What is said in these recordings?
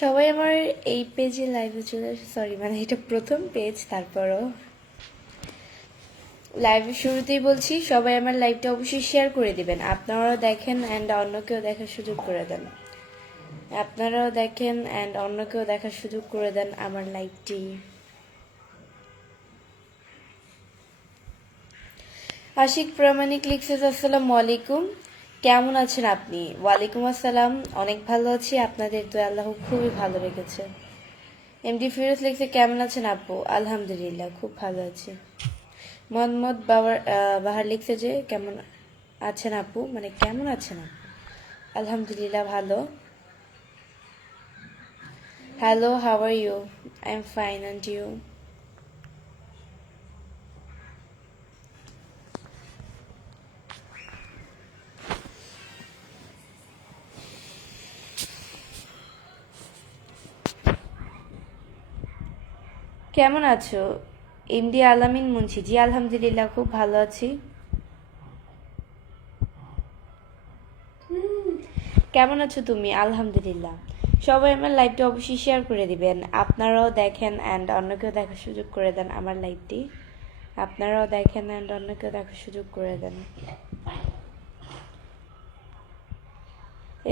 সবাই আমার এই পেজে লাইভে চলে সরি মানে এটা প্রথম পেজ, তারপরও লাইভের শুরুতেই বলছি সবাই আমার লাইভটা অবশ্যই শেয়ার করে দিবেন। আপনারাও দেখেন অ্যান্ড অন্যকেও দেখার সুযোগ করে দেন। আপনারাও দেখেন অ্যান্ড অন্যকেও দেখার সুযোগ করে দেন আমার লাইভটি। আশিক প্রামাণিক লিখছে আসসালামু আলাইকুম, কেমন আছেন আপনি? ওয়ালাইকুম আসসালাম, অনেক ভালো আছি, আপনাদের তো আল্লাহ খুবই ভালো রেখেছে। এমডি ফিরোজ লিখছে কেমন আছেন আপু? আলহামদুলিল্লাহ খুব ভালো আছি। মোহাম্মদ বাহার লিখছে যে কেমন আছেন আপু, মানে কেমন আছেন আপু? আলহামদুলিল্লাহ ভালো। Hello, how are you? I am fine and you? কেমন আছো এমডি আলামিন মুন্সি? জি আলহামদুলিল্লাহ খুব ভালো আছি। কেমন আছো তুমি? আলহামদুলিল্লাহ। সবাই আমার লাইভটা অবশ্যই শেয়ার করে দিবেন। আপনারাও দেখেন অ্যান্ড অন্যকেও দেখার সুযোগ করে দেন আমার লাইভটি। আপনারাও দেখেন অ্যান্ড অন্যকেও দেখার সুযোগ করে দেন।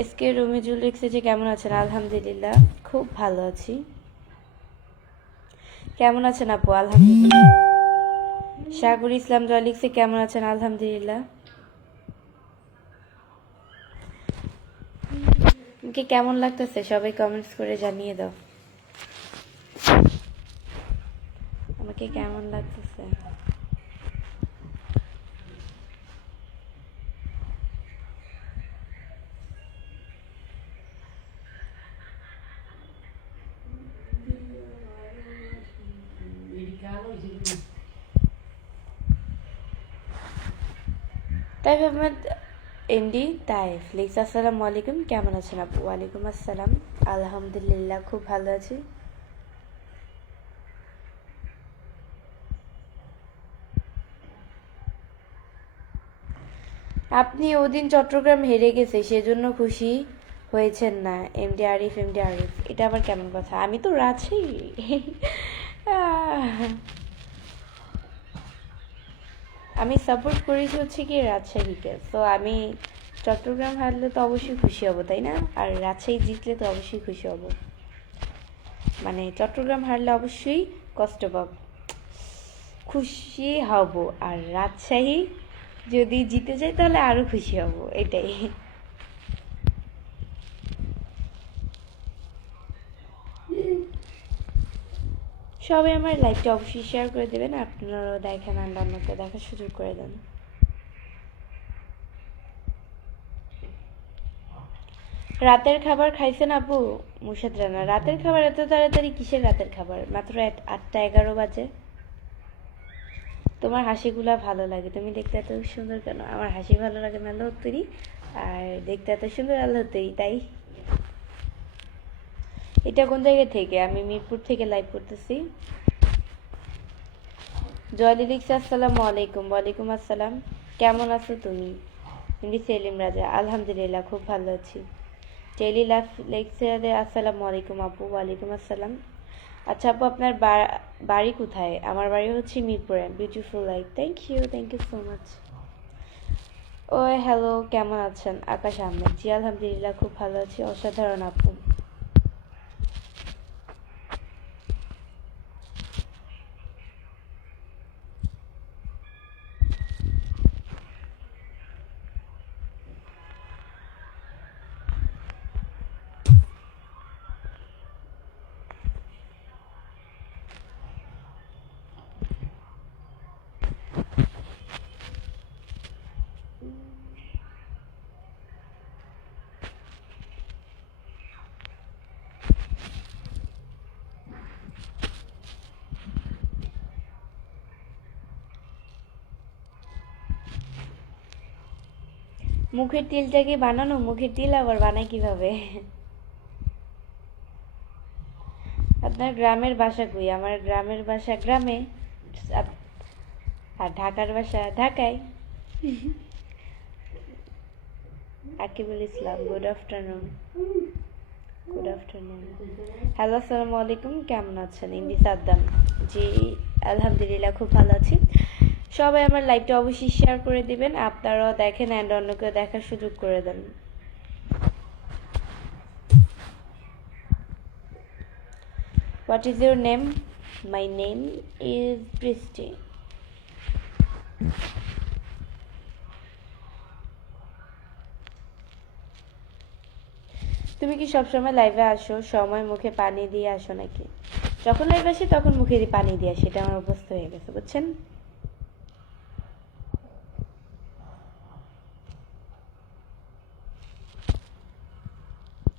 এসকে রমিজুল লিখছে যে কেমন আছেন? আলহামদুলিল্লাহ খুব ভালো আছি। কেমন আছেন আপু? আলহামদুলিল্লাহ। সাগর ইসলাম জয় লিখছে কেমন আছেন? আলহামদুলিল্লাহ। তোমাকে কেমন লাগতেছে সবাই কমেন্টস করে জানিয়ে দাও আমাকে কেমন লাগতেছে। তাইফ আহমেদ এমডি তাইফ লিখছে আসসালামু আলাইকুম, কেমন আছেন আপু? ওয়ালাইকুম আসসালাম, আলহামদুলিল্লাহ খুব ভালো আছি। আপনি ওদিন চট্টগ্রাম হেরে গেছে সেজন্য খুশি হয়েছেন না? এমডি আরিফ, এমডি আরিফ এটা আবার কেমন কথা? আমি তো রাজশাহী। আমি সাপোর্ট করেছি হচ্ছে কি রাজশাহীকে, তো আমি চট্টগ্রাম হারলে তো অবশ্যই খুশি হব, তাই না? আর রাজশাহী জিতলে তো অবশ্যই খুশি হব। মানে চট্টগ্রাম হারলে অবশ্যই কষ্ট পাব, খুশি হব। আর রাজশাহী যদি জিতে যায় তাহলে আরো খুশি হব, এটাই। সবাই আমার লাইভটা অবশ্যই শেয়ার করে দেবেন, আপনারাও দেখেন আর অন্যকে দেখার সুযোগ করে দেন। রাতের খাবার খাইছেন আপু? মুর্শিদ রানা, রাতের খাবার এত তাড়াতাড়ি? কিসের রাতের খাবার? মাত্র 8টা 11 বাজে। তোমার হাসিগুলা ভালো লাগে, তুমি দেখতে এত সুন্দর কেন? আমার হাসি ভালো লাগে না আল্লাহর তৈরি, আর দেখতে এত সুন্দর আল্লাহর তৈরি, তাই। এটা কোন জায়গা থেকে? আমি মিরপুর থেকে লাইভ করতেছি। জয়লি লিখছে আসসালামু আলাইকুম। ওয়ালাইকুম আসসালাম, কেমন আছো তুমি? এমডি সেলিম রাজা, আলহামদুলিল্লাহ খুব ভালো আছি। টেলি লাইফ লিখছে আসসালামু আলাইকুম আপু। ওয়ালাইকুম আসসালাম। আচ্ছা আপু, আপনার বাড়ি কোথায়? আমার বাড়ি হচ্ছে মিরপুরে। Beautiful life, thank you so much. ও হ্যালো, কেমন আছেন? আকাশ আহমেদ, জি আলহামদুলিল্লাহ খুব ভালো আছি। অসাধারণ আপু। মুখের তিলটা কি বানানো? মুখের তিল আবার বানায় কিভাবে? আপনার গ্রামের বাসা কই? আমার গ্রামের বাসা গ্রামে, আর ঢাকার বাসা ঢাকায়। Akibul Islam, good afternoon. Good afternoon. Hello, আসসালামু আলাইকুম, কেমন আছেন? ইন্দি সাদ্দাম। জি আলহামদুলিল্লাহ খুব ভালো আছি। সবাই আমার লাইভটা অবশ্যই শেয়ার করে দিবেন, আপনারাও দেখেন অ্যান্ড অন্যকে দেখার সুযোগ করে দেন। What is your name? My name is Prishti. তুমি কি সবসময় লাইভে আসো? সময় মুখে পানি দিয়ে আসো নাকি? যখন লাইভে আসি তখন মুখে পানি দিয়ে আসি, এটা আমার অভ্যস্ত হয়ে গেছে, বুঝছেন?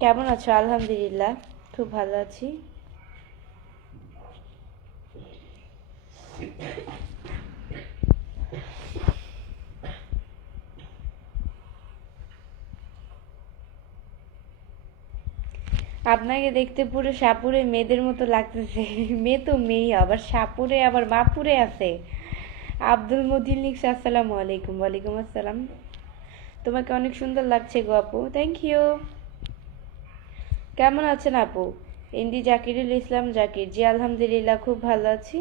কেমন আছো? আলহামদুলিল্লাহ খুব ভালো আছি। আপনাকে দেখতে পুরো সাপুরে মেয়েদের মতো লাগতেছে। মেয়ে তো মেয়ে, আবার সাপুরে আবার মাপুরে আছে। আব্দুল মতিন লিখছে আসসালামু আলাইকুম। ওয়ালাইকুম আসসালাম। তোমাকে অনেক সুন্দর লাগছে গো আপু, থ্যাংক ইউ। কেমন আছেন আপু? এমডি জাকিরুল ইসলাম জাকির। জি আলহামদুলিল্লাহ খুব ভালো আছি।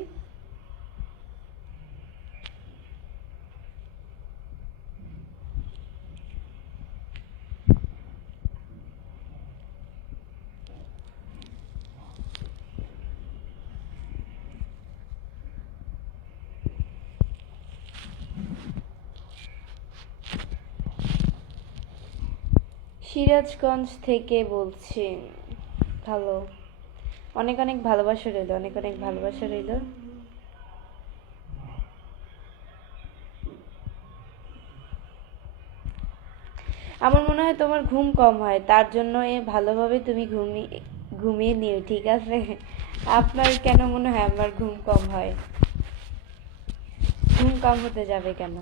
সিরাজগঞ্জ থেকে বলছি। ভালো, অনেক অনেক ভালোবাসা রইল, অনেক অনেক ভালোবাসা রইল। আমার মনে হয় তোমার ঘুম কম হয়, তার জন্য ভালোভাবে তুমি ঘুমিয়ে নিও, ঠিক আছে? আপনার কেন মনে হয় আমার ঘুম কম হয়? ঘুম কম হতে যাবে কেন?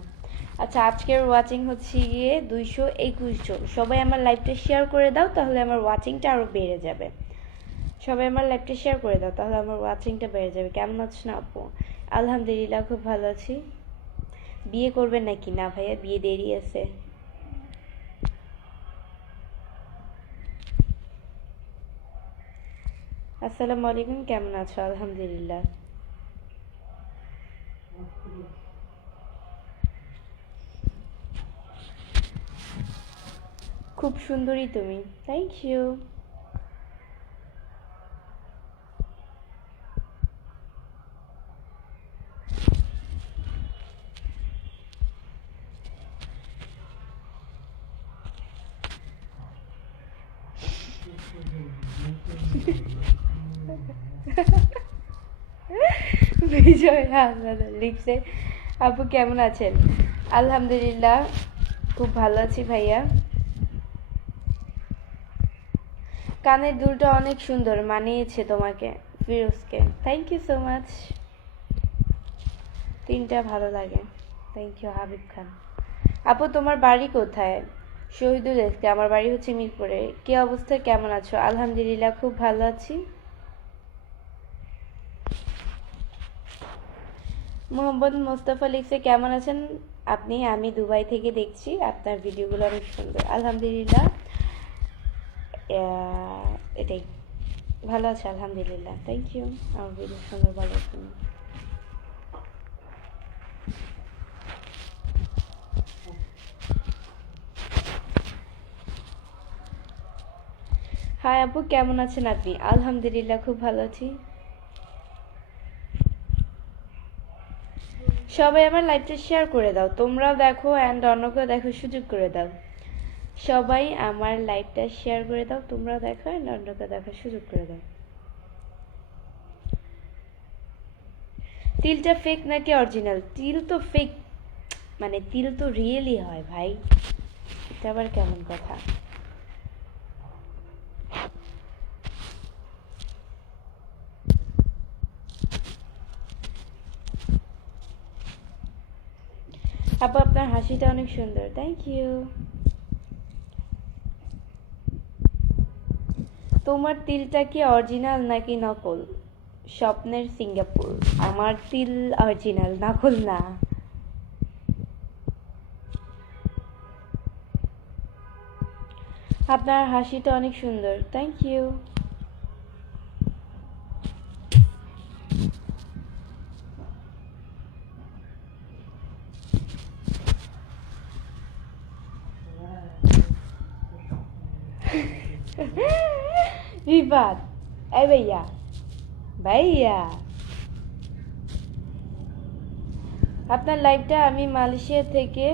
আচ্ছা, আজকের ওয়াচিং হচ্ছে গিয়ে 221 জন। সবাই আমার লাইভটা শেয়ার করে দাও, তাহলে আমার ওয়াচিংটা আরো বেড়ে যাবে। সবাই আমার লাইভটা শেয়ার করে দাও, তাহলে আমার ওয়াচিংটা বেড়ে যাবে। কেমন আছো না আপু? আলহামদুলিল্লাহ খুব ভালো আছি। বিয়ে করবেন নাকি? না ভাইয়া, বিয়ে দেরি আছে। আসসালামু আলাইকুম, কেমন আছো? আলহামদুলিল্লাহ। খুব সুন্দরী তুমি, থ্যাংক ইউ। বিজয় হাসনাদ লিখছে আপু কেমন আছেন? আলহামদুলিল্লাহ খুব ভালো আছি ভাইয়া। কানের দুলটা অনেক সুন্দর মানিয়েছে তোমাকে, ফিরোজকে। Thank you so much. তিনটা ভালো লাগে, থ্যাংক ইউ। হাবিব খান আপু তোমার বাড়ি কোথায়? শহীদুল ইসলাম, আমার বাড়ি হচ্ছে মিরপুরে। কি অবস্থা, কেমন আছো? আলহামদুলিল্লাহ খুব ভালো আছি। মোহাম্মদ মোস্তফা লিখছে কেমন আছেন আপনি? আমি দুবাই থেকে দেখছি, আপনার ভিডিওগুলো অনেক সুন্দর। আলহামদুলিল্লাহ, এটাই ভালো আছে আলহামদুলিল্লাহ, থ্যাংক ইউ। আমার ভিডিও সুন্দর, ভালো আছেন? হাই আপু, কেমন আছেন আপনি? আলহামদুলিল্লাহ খুব ভালো আছি। সবাই আমার লাইভটা শেয়ার করে দাও, তোমরাও দেখো অ্যান্ড অন্যকেও দেখার সুযোগ করে দাও। সবাই আমার লাইভটা শেয়ার করে দাও, তোমরাও দেখো অ্যান্ড অন্যকে দেখার সুযোগ করে দাও। তিলটা ফেক নাকি অরিজিনাল? তিল তো ফেক, মানে তিল তো রিয়েলি হয় ভাই, এটা আবার কেমন কথা? আপু আপনার হাসিটা অনেক সুন্দর, থ্যাংক ইউ। তোমার তিলটা কি অরিজিনাল নাকি নকল? স্বপ্নের সিঙ্গাপুর, আমার তিল অরিজিনাল, নকল না। আপনার হাসিটা অনেক সুন্দর, থ্যাংক ইউ। রিফাত, এই ভাইয়া, ভাইয়া আপনার লাইভটা আমি মালয়েশিয়া থেকে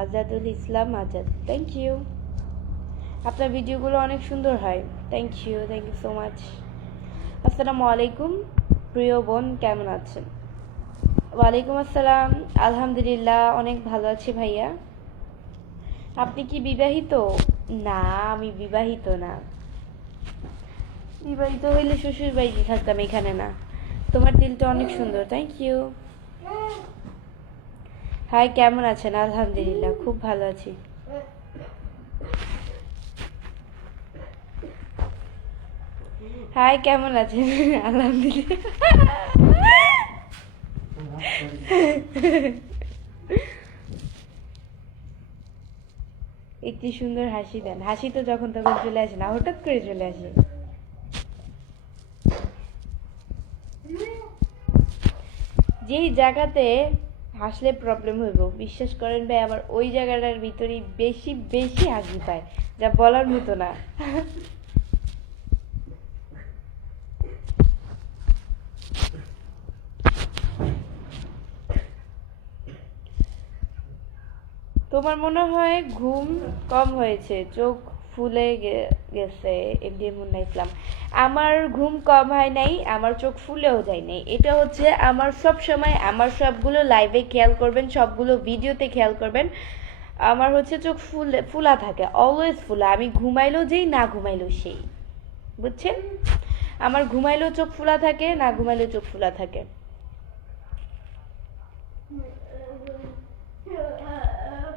আজাদুল ইসলাম আজাদ, থ্যাংক ইউ। আপনার ভিডিওগুলো অনেক সুন্দর হয়, থ্যাংক ইউ সো মাচ। আসসালামু আলাইকুম প্রিয় বোন, কেমন আছেন? ওয়ালাইকুম আসসালাম, আলহামদুলিল্লাহ অনেক ভালো আছি ভাইয়া। আপনি কি বিবাহিত? না, আমি বিবাহিত না। বিবাহিত হইলে শ্বশুর বাড়িতে থাকতাম, এখানে না। তোমার দিলটা অনেক সুন্দর, থ্যাংক ইউ। হাই, কেমন আছেন? আলহামদুলিল্লাহ খুব ভালো আছি। হাই, কেমন আছেন? আলহামদুলিল্লাহ। একটি সুন্দর হাসি দেন। হাসি তো যখন তখন চলে আসে না, হঠাৎ করে চলে আসে। যেই জায়গাতে হাসলে প্রবলেম হইব, বিশ্বাস করেন ভাই, আমার ওই জায়গাটার ভিতরেই বেশি বেশি হাসি পায়, যা বলার মতো না। তোমার মনে হয় ঘুম কম হয়েছে, চোখ ফুলে গেছে। এমডি মুন্না ইসলাম, আমার ঘুম কম হয় নাই, আমার চোখ ফুলেও যায় নাই। এটা হচ্ছে আমার সব সময়, আমার সবগুলো লাইভে খেয়াল করবেন, সবগুলো ভিডিওতে খেয়াল করবেন, আমার হচ্ছে চোখ ফুলা থাকে, অলওয়েজ ফুলা। আমি ঘুমাইলেও যেই, না ঘুমাইলেও সেই, বুঝছেন? আমার ঘুমাইলেও চোখ ফুলা থাকে, না ঘুমাইলেও চোখ ফুলা থাকে।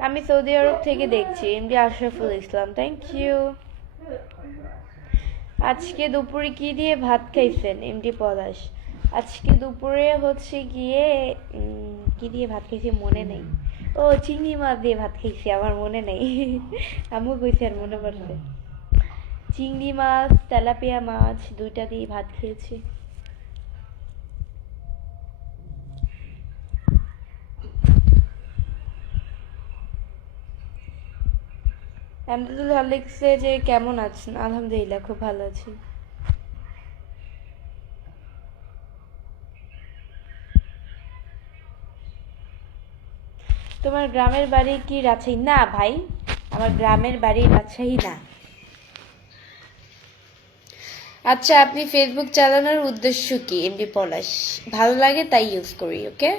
আমি সৌদি আরব থেকে দেখছি, MD Ashraful Islam, thank you. আজকে দুপুরে কি দিয়ে ভাত খাইছেন? এমডি পলাশ, আজকে দুপুরে হচ্ছে গিয়ে কি দিয়ে ভাত খাইছি মনে নেই। ও, চিংড়ি মাছ দিয়ে ভাত খাইছি, আমার মনে নেই। আমিও কইছি আর মনে পড়ছে। চিংড়ি মাছ, তেলাপিয়া মাছ, দুইটা দিয়ে ভাত খেয়েছি। আমদুল্লাহ লিখছে যে কেমন আছেন? আলহামদুলিল্লাহ খুব ভালো আছি। তোমার গ্রামের বাড়ি কি রাজশাহী? না ভাই, আমার গ্রামের বাড়ি রাজশাহী না। আচ্ছা, আপনি ফেসবুক চালানোর উদ্দেশ্য কি? এমডি পলাশ, ভালো লাগে তাই ইউজ করি, ওকে।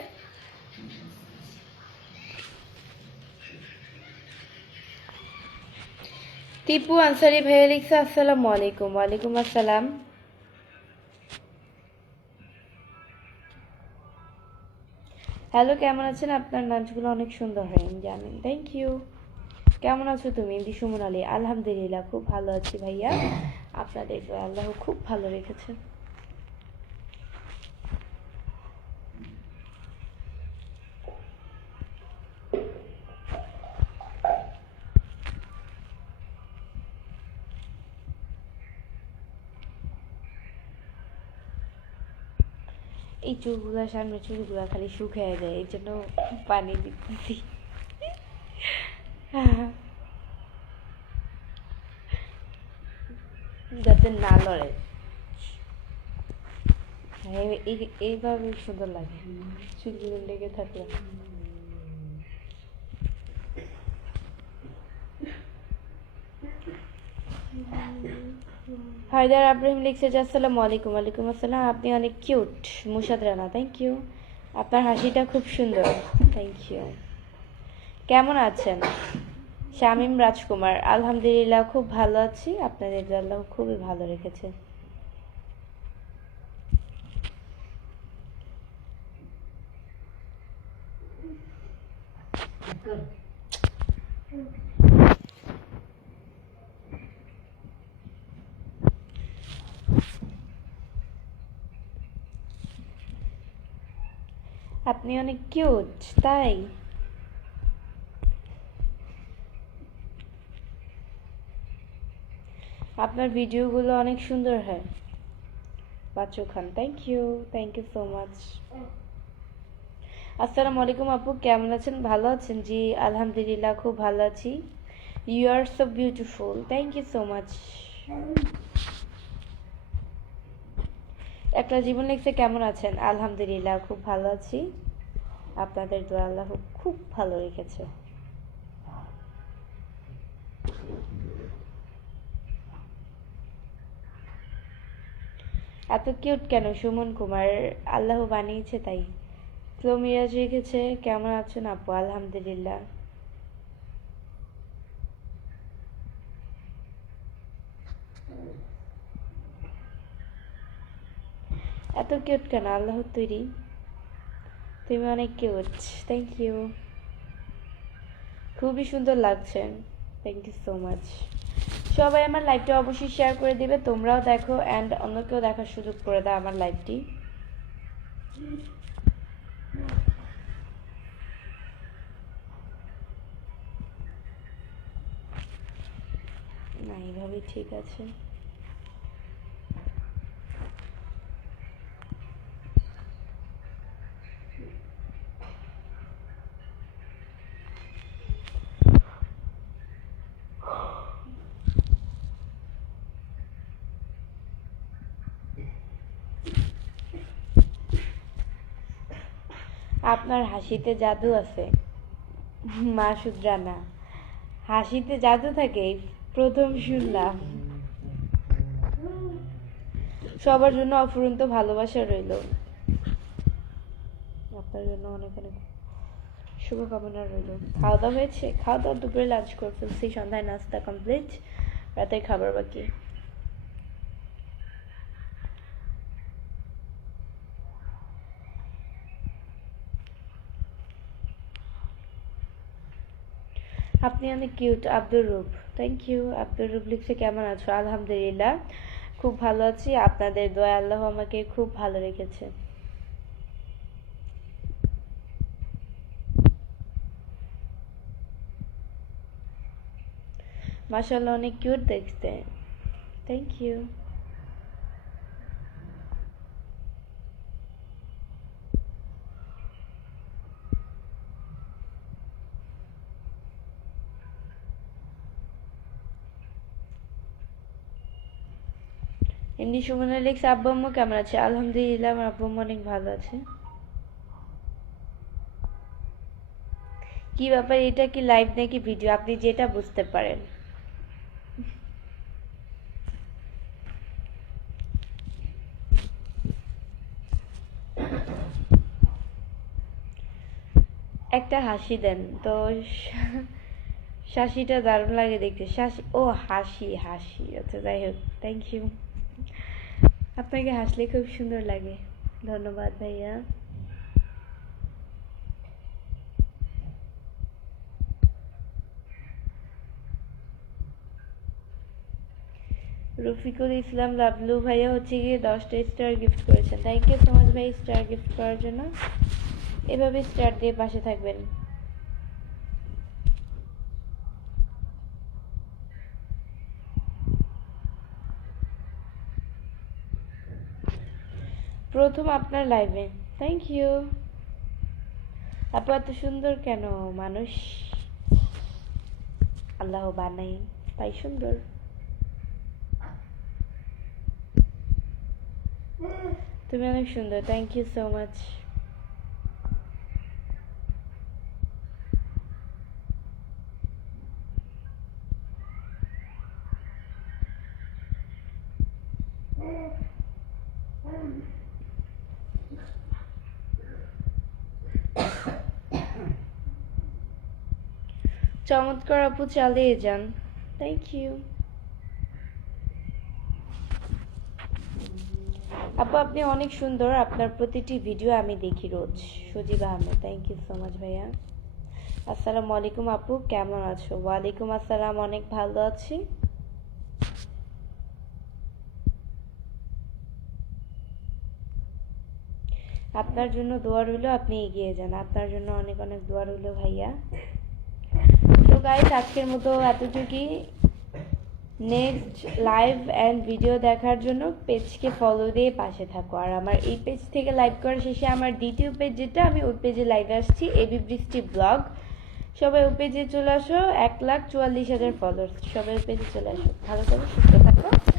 টিপু আনসারি ভাইয়া লিখছে আসসালামু আলাইকুম। ওয়ালাইকুম আসসালাম। হ্যালো, কেমন আছেন? আপনার নাচগুলো অনেক সুন্দর হয়, আমি জানি, থ্যাংক ইউ। কেমন আছো তুমি? এমডি সুমন আলী, আলহামদুলিল্লাহ খুব ভালো আছি ভাইয়া, আপনাদের আল্লাহ খুব ভালো রেখেছে। এই চুলগুলা, সামনে চুলগুলা খালি শুকিয়ে যায়, এই জন্য পানি দিচ্ছি। যাতে না লড়ে। এইভাবে সুন্দর লাগে চুলগুলো লেগে থাকলে। হায়দার আব্রাহিম লিখছে যে আসসালামু আলাইকুম। ওয়ালাইকুম আসসালাম, আপনি অনেক cute. Musad Rana, thank you. আপনার হাসিটা খুব সুন্দর, থ্যাংক ইউ। কেমন আছেন? শামীম রাজকুমার, আলহামদুলিল্লাহ খুব ভালো আছি, আপনাদের আল্লাহ খুবই ভালো রেখেছে। আপনি অনেক কিউট, তাই? আপনার ভিডিওগুলো অনেক সুন্দর হয় Bachchu Khan. Thank you so much. আসসালামু আলাইকুম আপু, কেমন আছেন? ভালো আছেন? জি আলহামদুলিল্লাহ, খুব ভালো আছি। You are so beautiful, thank you so much. একটা জীবন লিখছে, কেমন আছেন? আলহামদুলিল্লাহ, খুব ভালো আছি। আপনাদের দোয়া আল্লাহ খুব ভালো রেখেছে। এত কিউট কেন? সুমন কুমার, আল্লাহ বানিয়েছে তাই। মিরাজ রেখেছে, কেমন আছেন আপু? আলহামদুলিল্লাহ। এত কিউট কেন? আল্লাহর তৈরি, তুমি অনেক কিউট। থ্যাংক ইউ, খুবই সুন্দর লাগছে। Thank you so much. সবাই আমার লাইভটা অবশ্যই শেয়ার করে দিবে, তোমরাও দেখো অ্যান্ড অন্যকেও দেখার সুযোগ করে দাও আমার লাইভটি। না, এইভাবেই ঠিক আছে। আপনার হাসিতে জাদু আছে। মাসুদ রানা, হাসিতে জাদু থাকে? প্রথম শুনলাম। সবার জন্য অফুরন্ত ভালোবাসা রইল। আপনার জন্য অনেক অনেক শুভকামনা রইল। খাওয়া দাওয়া হয়েছে? খাওয়া দাওয়া দুপুরে লাঞ্চ করে ফেলছি, সন্ধ্যায় নাস্তা কমপ্লিট, রাতের খাবার বাকি। আপনি অনেক কিউট। আব্দুর রূপ, থ্যাংক ইউ। আব্দুর রূপ লিখছে, কেমন আছো? আলহামদুলিল্লাহ, খুব ভালো আছি। আপনাদের দোয়া আল্লাহ আমাকে খুব ভালো রেখেছে। মাশাআল্লাহ, অনেক কিউট দেখতে। Thank you. এমনি সুমনা লিখছে, আব্বু আম্মু কেমন আছে? আলহামদুলিল্লাহ, আমার আব্বু আম্মু অনেক ভালো আছে। কি ব্যাপার, এটা কি লাইভ নাকি ভিডিও? আপনি যেটা বুঝতে পারেন। একটা হাসি দেন তো। শাসিটা দারুণ লাগে দেখতে। শাসি, ও হাসি, হাসি, আচ্ছা যাই হোক, থ্যাংক ইউ। আপনাকে হাসলে খুব সুন্দর লাগে। ধন্যবাদ ভাইয়া। রফিকুল ইসলাম লাভলু ভাইয়া হচ্ছে গিয়ে 10টা স্টার গিফট করেছেন। থ্যাংক ইউ সো মাচ ভাই স্টার গিফট করার জন্য। এভাবে স্টার দিয়ে পাশে থাকবেন। প্রথম আপনার লাইভে, থ্যাংক ইউ। আপু এত সুন্দর কেন? মানুষ আল্লাহ বানাই তাই সুন্দর। তুমি অনেক সুন্দর, থ্যাংক ইউ সো মাচ। চমৎকার আপু, চালিয়ে যান। থ্যাংক ইউ আপু, আপনি অনেক সুন্দর। আপনার প্রতিটি ভিডিও আমি দেখি রোজ। Sajib Ahmed, thank you so much ভাইয়া। আসসালামু আলাইকুম আপু, কেমন আছো? ওয়ালাইকুম আসসালাম, অনেক ভালো আছি। আপনার জন্য দোয়া রইল, আপনি এগিয়ে যান। আপনার জন্য অনেক অনেক দোয়া রইল ভাইয়া। তো গাইস, আজকের মতো এতটুকুই। নেক্সট লাইভ অ্যান্ড ভিডিও দেখার জন্য পেজকে ফলো দিয়ে পাশে থাকো। আর আমার এই পেজ থেকে লাইভ করার শেষে আমার দ্বিতীয় পেজ যেটা, আমি ওই পেজে লাইভে আসছি, এবি বৃষ্টি ব্লগ। সবাই ওই পেজে চলে আসো, 1,44,000 ফলোয়ার্স। সবাই ওই পেজে চলে আসো। ভালো থাকো, সুস্থ থাকো।